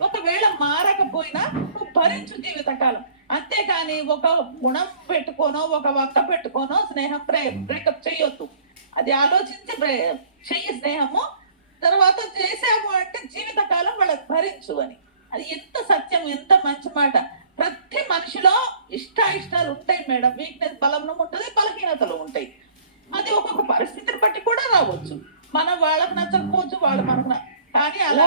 ఒకవేళ మారకపోయినా నువ్వు భరించు జీవితకాలం. అంతేకాని ఒక గుణం పెట్టుకోనో ఒక వంక పెట్టుకోనో స్నేహం బ్రేకప్ చేయొద్దు. అది ఆలోచించి చెయ్యి స్నేహము. తర్వాత చేసాము అంటే జీవితకాలం వాళ్ళకి భరించు అని. అది ఎంత సత్యం, ఎంత మంచి మాట. ప్రతి మనిషిలో ఇష్టాలు ఉంటాయి మేడం. వీక్నెస్ బలంలో ఉంటుంది, బలహీనతలు ఉంటాయి. అది ఒక్కొక్క పరిస్థితిని బట్టి కూడా రావచ్చు. మనం వాళ్ళకి నచ్చకపోవచ్చు, వాళ్ళు మనకు. కానీ అలా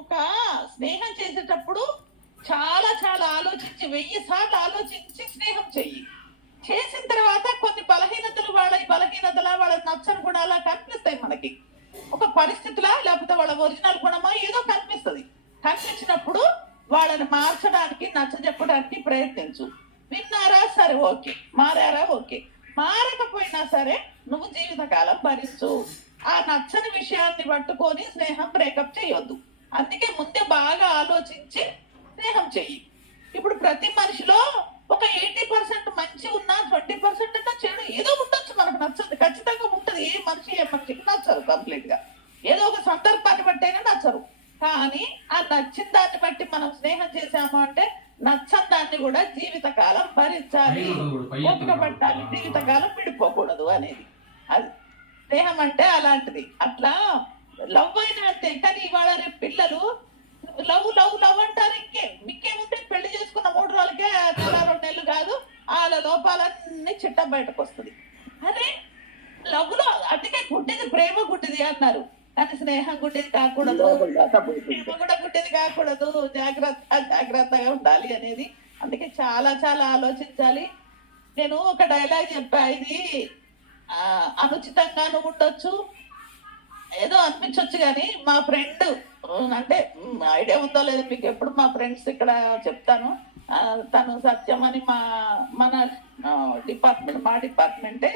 ఒక స్నేహం చేసేటప్పుడు చాలా ఆలోచించి 1000 సార్లు ఆలోచించి స్నేహం చెయ్యి. చేసిన తర్వాత కొన్ని బలహీనతలు వాళ్ళకి నచ్చని గుణాలా కనిపిస్తాయి మనకి. ఒక పరిస్థితిలా లేకపోతే వాళ్ళ ఒరిజినల్ గుణమా ఏదో కనిపిస్తుంది. కనిపించినప్పుడు వాళ్ళని మార్చడానికి, నచ్చజెప్పడానికి ప్రయత్నించు. విన్నారా సరే ఓకే, మారారా ఓకే, మారకపోయినా సరే నువ్వు జీవితకాలం భరించు. ఆ నచ్చని విషయాన్ని పట్టుకొని స్నేహం బ్రేకప్ చేయొద్దు. అందుకే ముందే బాగా ఆలోచించి స్నేహం చెయ్యి. ఇప్పుడు ప్రతి మనిషిలో ఒక 80% మంచి ఉన్నా 20% ఉన్నా చెడు ఏదో ఉండొచ్చు, మనకు నచ్చదు, ఖచ్చితంగా ఉంటది. ఏ మనిషికి నచ్చరు కంప్లీట్ గా. ఏదో ఒక సందర్భాన్ని బట్టి అయినా నచ్చరు. కానీ ఆ నచ్చిన దాన్ని బట్టి మనం స్నేహం చేసాము అంటే నచ్చని దాన్ని కూడా జీవితకాలం భరించాలి, ఓపిక పట్టాలి, జీవితకాలం విడిపోకూడదు అనేది. అది స్నేహం అంటే అలాంటిది. అట్లా లవ్ అయినా అంతే. కానీ ఇవాళ రేపు పిల్లలు లవ్ అంటారు. ఇంకేముంటే పెళ్లి చేసుకున్న 3 రోజులకే 2 నెలలు కాదు, వాళ్ళ లోపాలన్నీ చిట్ట బయటకు వస్తుంది. అరే లవ్ లో అందుకే గుడ్డిది ప్రేమ గుడ్డిది అన్నారు, కానీ స్నేహం గుడ్డిది కాకూడదు, ప్రేమ కూడా గుడ్డిది కాకూడదు. జాగ్రత్తగా ఉండాలి అనేది. అందుకే చాలా ఆలోచించాలి. నేను ఒక డైలాగ్ చెప్పా, ఇది అనుచితంగాను ఉండొచ్చు, ఏదో అనిపించవచ్చు కానీ మా ఫ్రెండ్ అంటే ఐడియా ఉందో లేదో మీకు, ఎప్పుడు మా ఫ్రెండ్స్ ఇక్కడ చెప్తాను. తను సత్యం అని మన మా డిపార్ట్మెంటే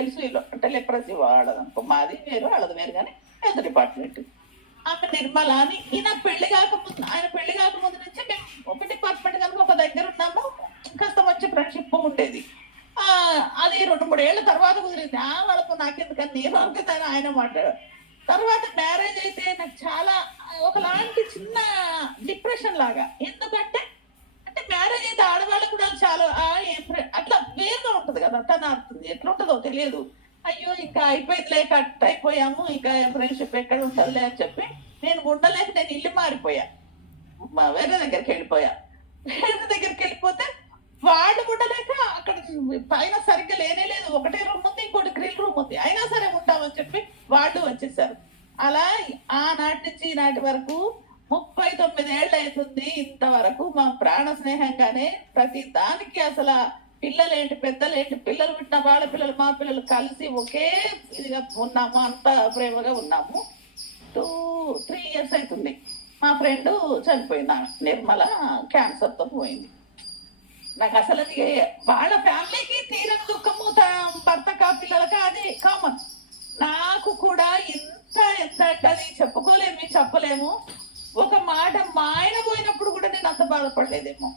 ఎల్సీలో అంటే లెప్రసీ వాడదనుకో, మాది వేరు వాళ్ళది వేరు కానీ హెల్త్ డిపార్ట్మెంట్. ఆమె నిర్మల అని. ఆయన పెళ్లి కాకముందు నుంచి మేము ఒక డిపార్ట్మెంట్ కనుక ఒక దగ్గర ఉన్నాము, కాస్త మంచి ఫ్రెండ్షిప్ ఉండేది. అది 2-3 ఏళ్ల తర్వాత కుదిరింది. వాళ్ళకు నాకెందుకని నేను అనుకుంటాను, ఆయన మాట్లాడు. తర్వాత మ్యారేజ్ అయితే నాకు చాలా ఒకలాంటి చిన్న డిప్రెషన్ లాగా. ఎందుకంటే మ్యారేజ్ అయితే ఆడవాళ్ళకు కూడా చాలా అట్లా వేరుగా ఉంటది కదా, తన అర్థం ఎట్లుంటుందో తెలియదు. అయ్యో ఇంకా అయిపోయిందిలే, కట్ అయిపోయాము, ఇంకా ఫ్రెండ్షిప్ ఎక్కడ ఉంటుందిలే అని చెప్పి నేను ఉండలేక నేను ఇల్లు మారిపోయా, వేరే దగ్గరికి వెళ్ళిపోయా. వేరే దగ్గరికి వెళ్ళిపోతే వాడు ఉండలేక అక్కడ పైన సరిగ్గా లేదు, ఒకటే రూమ్ ఉంది, ఇంకోటి గ్రిల్ రూమ్ ఉంది, అయినా సరే ఉంటామని చెప్పి వాళ్ళు వచ్చేసారు. అలా ఆనాటి నుంచి ఈనాటి వరకు 39 ఏళ్ళు అవుతుంది. ఇంతవరకు మా ప్రాణ స్నేహంగానే ప్రతి దానికి అసలు పిల్లలేంటి పెద్దలేంటి, పిల్లలు పుట్టిన వాళ్ళ పిల్లలు మా పిల్లలు కలిసి ఒకే ఇదిగా ఉన్నాము, అంత ప్రేమగా ఉన్నాము. 2-3 ఇయర్స్ అవుతుంది. మా ఫ్రెండ్ చనిపోయింది, నిర్మల క్యాన్సర్తో పోయింది. నాకు అసలు అది వాళ్ళ ఫ్యామిలీకి తీరని దుఃఖము, భర్తకా పిల్లలకా అది కామన్. నాకు కూడా ఎంత అది చెప్పలేము. ఒక మాట మా ఆయన పోయినప్పుడు కూడా నేను అంత బాధపడలేదేమో,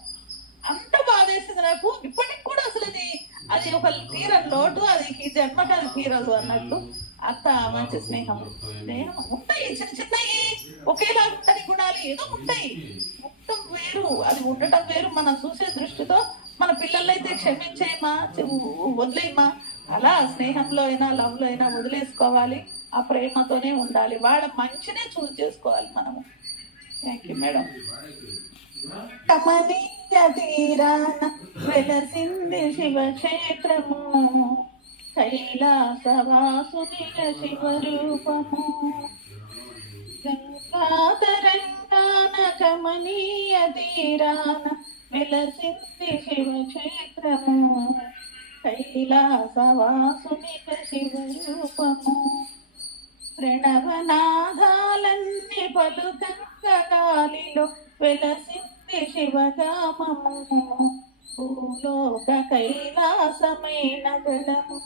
అంత బాధేసింది నాకు. ఇప్పటికి కూడా అసలు అది ఒక తీరని లోటు, అది ఈ జన్మకి అది తీరదు అన్నట్టు. అంత మంచి స్నేహం ఉంటాయి, చిన్నవి ఒకేలా ఉంటాయి గుణాలు, ఏదో ఉంటాయి, మొత్తం వేరు. అది ఉండటం వేరు. మనం చూసే దృష్టితో మన పిల్లలైతే క్షమించేయమా, వదిలేయమా, అలా స్నేహంలో అయినా లవ్ లో అయినా వదిలేసుకోవాలి. ఆ ప్రేమతోనే ఉండాలి, వాళ్ళ మంచినే చూస్ చేసుకోవాలి మనము. Thank you madam. కమనీయ తీరాన వెలసింది శివక్షేత్రము, కైలాసవాసునిల శివరూపము. గంగాతరంగాన కమనీయ తీరాన వెలసింది శివక్షేత్రము, కైలాసవాసునిల శివరూపము. ప్రణవనాదాలన్నీ పలుకంగ గాలిలో వెలసింది శివగామము, భూలోక కైలాసమైన గళము.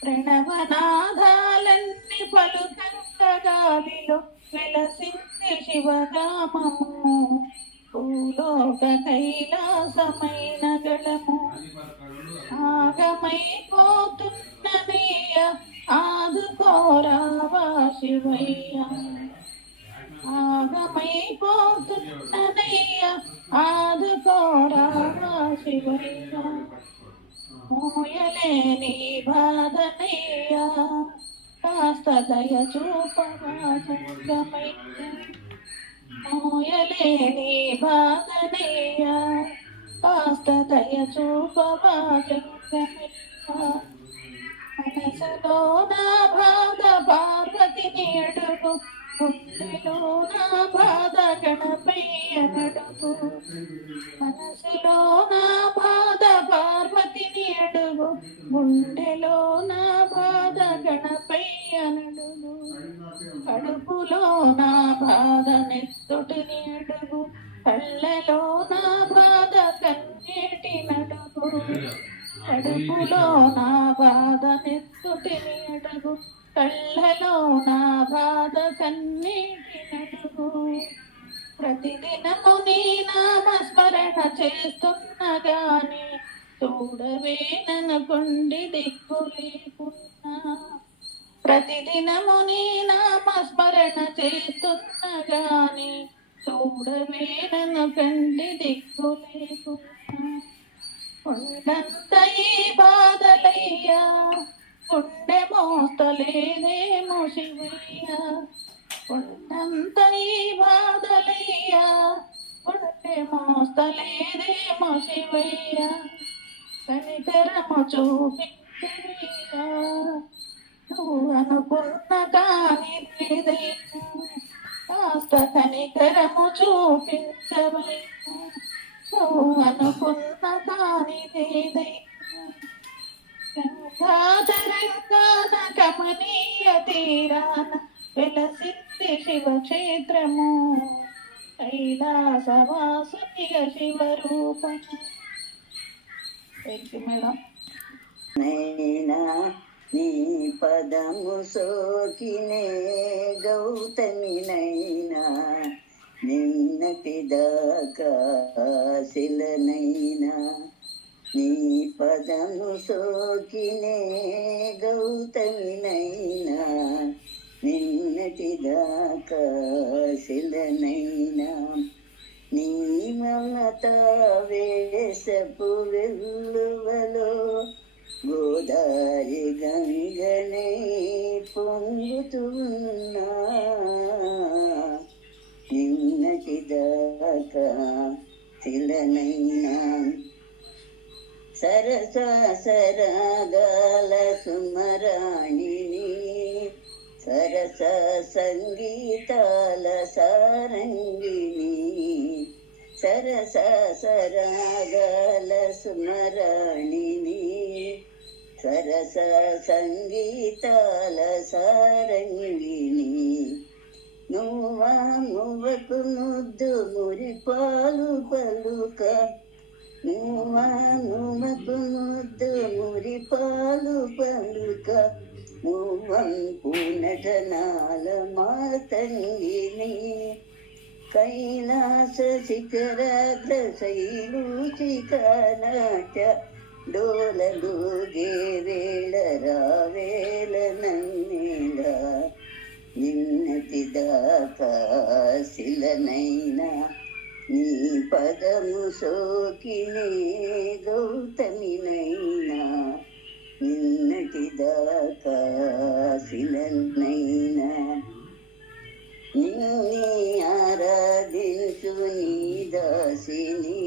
ప్రణవనాదాలన్నీ పలుకంగ గాలిలో వెలసింది శివగామము, భూలోక కైలాసమైన గళము. ఆగమైపోతున్ననయ్య ఆదుకోరావా శివయ్య, ఆగమైపోతున్ననయ్య ఆదుకోరావా శివయ్య. మోయలేని బాధనయ్య కాస్త దయ చూపవా జంగమయ్య, మోయలేని బాధనయ్య కాస్త దయ చూపవా జంగమయ్య. మనసులో నా బాధ పార్వతిని అడుగు, గుండెలో నా బాధ గణపయ్య నడుగు. మనసులో నా బాధ పార్వతిని అడుగు, గుండెలో నా బాధ గణపయ్య నడుగు. కడుపులో నా బాధ నెత్తుటిని అడుగు, కళ్ళలో నా బాధ కన్నీటి నడుగు. కడుపులో నా బాధ నెత్తుటిని అడుగు, కళ్ళలో నా బాధ కన్నీటి నడుగు. ప్రతిదినము నీ నామస్మరణ చేస్తున్నా గాని చూడవేననుకొండి దిక్కు లేకున్నా. ప్రతిదినము నీ నామస్మరణ చేస్తున్నా గాని చూడవేననుకొండి దిక్కు లేకున్నా. కొండంత ఈ బాధలయ్యా గుండె మోస్తలేదేమో శివయ్య, కొండంత ఈ బాధలయ్యా గుండె మోస్తలేదేమో శివయ్య. కనికరము చూపించవయ్యా, నువ్వు అనుకున్న కానీ కాస్త కనికరము చూపించవయ్యా, నువ్వు అనుకున్న కానీ గంగాధరంగాన కమనీయ తీరాన వెలసింది శివక్షేత్రము కైలాసవాసునిగా శివరూపము. Thank you madam. నైనా నీ పదము సోకినే గౌతమి నైనా నిన్నటిదాకా శిలనైనా నీ పదము సోకినే గౌతమి నైనా నిన్నటిదాకా శిలనైనా నీ మమత వేసపు వెల్లువలో గోదారి గంగనే పొంగుతున్నా నిన్నటిదాకా శిలనైనా సరస సరగాల సుమరాణిని సరస సంగీతాల సారంగిని సరస సరగాల సుమరాణిని సరస సంగీతాల సారంగిని నువ్వకు ముద్దు మురిపాలు పలుక నువ్వకు ముద్దు మురిపాలు పలుక నువ్వంపు నటనాల మాతంగిని కైలాస శిఖరాగ్ర శైలూచిక నాట్య డోలలుగే వేళ రావేళ నన్నేళ నిన్నటిదాకా శిలనైనా నీ పదము సోకినే గౌతమినైనా నిన్నటిదాకా శిలనైనా నిన్నే ఆరాధించు నీ దాసిని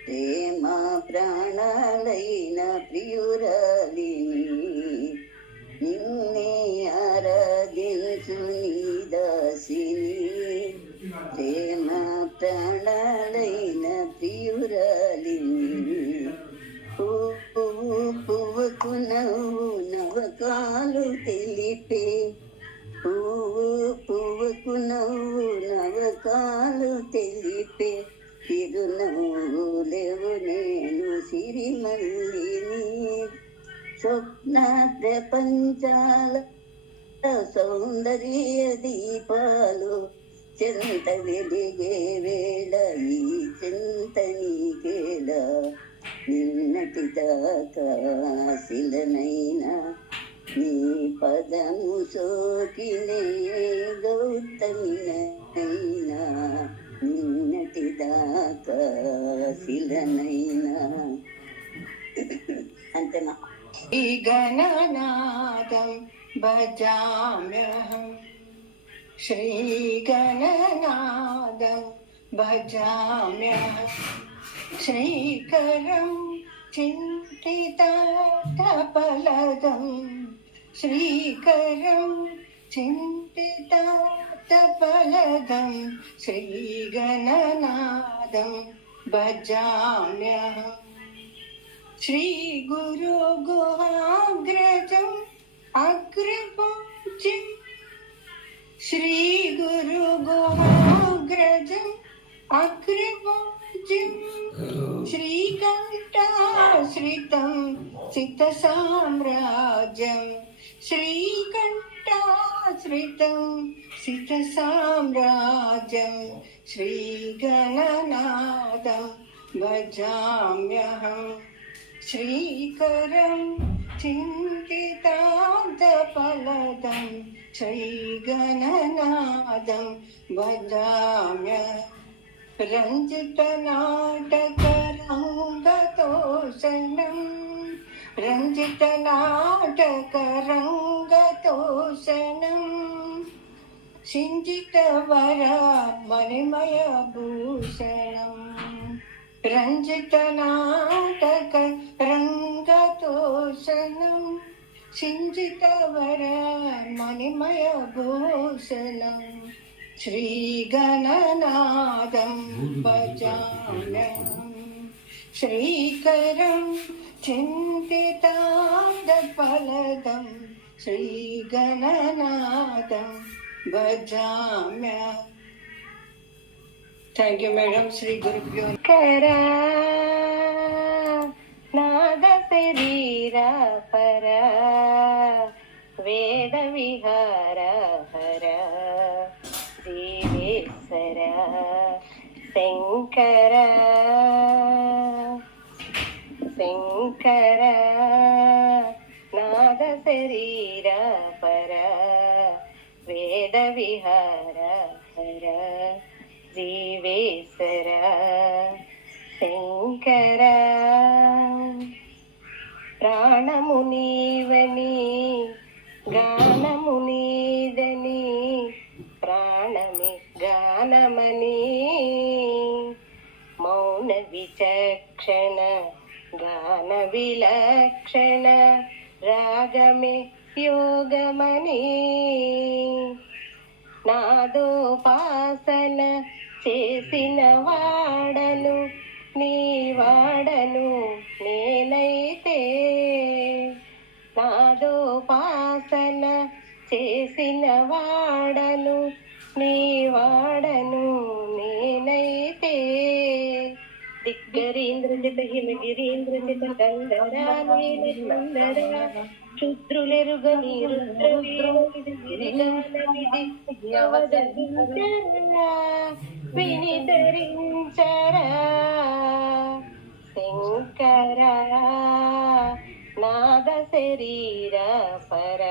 ప్రేమ ప్రాణాలైన ప్రియురాలిని నిన్నే ఆరాధించు నీ దాసిని ప్రేమ ప్రాణాలైన ప్రియురాలిని పువ్వుకు నవ్వు నవకాలు తెలిపే పువ్వుకు నవ్వు నవకాలు తెలిపే చిరునవ్వులేవు నేను సిరిమల్లిని స్వప్న ప్రపంచాల సౌందర్య దీపాలు చెంత వెలిగే వేళ ఈ చెంత నీకేళ నిన్నటిదాకా శిలనైనా నీ పదము సోకినే గౌతమినైనా నిన్నటిదాకా శిలనైనా. అంతేనా? ఈ గణనాదం భజామ్యహం శ్రీగణనాదం భజామ్యహం శ్రీకరం చింతితార్థఫలదం శ్రీకరం చింతితార్థఫలదం శ్రీగణనాదం భజామ్యహం శ్రీగురు గుహాగ్రజం అగ్రపూజ్యం శ్రీగురు గుహాగ్రజం అగ్రపూజ్యం శ్రీకంఠాశ్రితం సిత సామ్రాజ్యం శ్రీకంఠాశ్రితం సిత సామ్రాజ్యం శ్రీగణనాదం భజామ్యహం శ్రీకరం చింతితార్థఫలదం శ్రీగణనాదం భజామ్యహం రంజితనాటకరంగతోషణం రంజితనాటకరంగతోషణం సింజితవర మణిమయ భూషణం రంజితనాటక రంగతోషణం సింజితవర మణిమయ భూషణం శ్రీగణనాదం భజామ్యహం శ్రీకరం చింతితార్థఫలదం శ్రీగణనాథం భజామ్య. Thank you madam. శ్రీ గురుభ్యో. కరా నాద శరీర పర వేద విహార హర జీవేశ్వర శంకర శంకర నాద శరీర పర వేద విహార హర జీవేశ్వర శంకర ప్రాణము నీవని గానము నీదని ప్రాణమి గానమని మౌన విచక్షణ గాన విలక్షణ రాగమే యోగమని నాదోపాసన చేసిన వాడను నీ వాడను నేనైతే నాదోపాసన చేసిన వాడను నీ వాడను నేనైతే దిగ్గరీంద్రజిత హిమగిరీంద్రజిత గంధరానీల క్షుద్రులెరుగ వినితరించరా శంకర నాద శరీర పర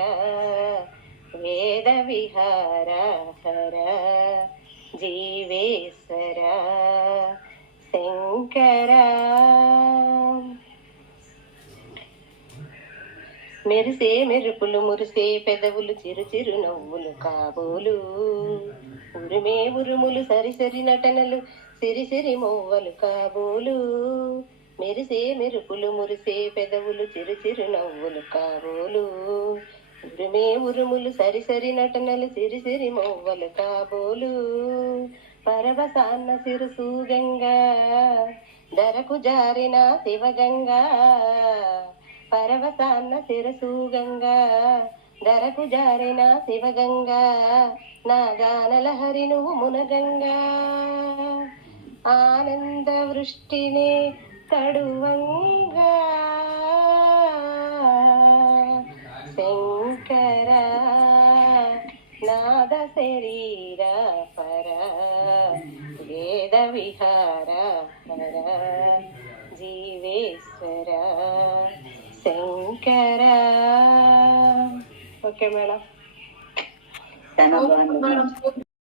వేద విహార హర జీవేశ్వర శంకర మెరిసే మెరుపులు మురిసే పెదవులు చిరు చిరు నవ్వులు కాబోలు ఉరుమే ఉరుములు సరిసరి నటనలు సిరి సిరి మొవ్వలు కాబోలు మెరిసే మెరుపులు మురిసే పెదవులు చిరు చిరు నవ్వులు కాబోలు ఉరుమే ఉరుములు సరిసరి నటనలు సిరి సిరి మొవ్వలు కాబోలు పరవసాన్న సిరుసు గంగా ధరకు జారిన శివగంగా పరవసాన్న శిరసు గంగా ధరకు జారిన శివగంగా నా గానలహరి నువ్వు మునగంగా ఆనంద వృష్టిని తడువంగా శంకర నాద శరీర పర వేద విహార హర జీవేశ్వర శంకర. Okay madam. చాలా బాగుంది.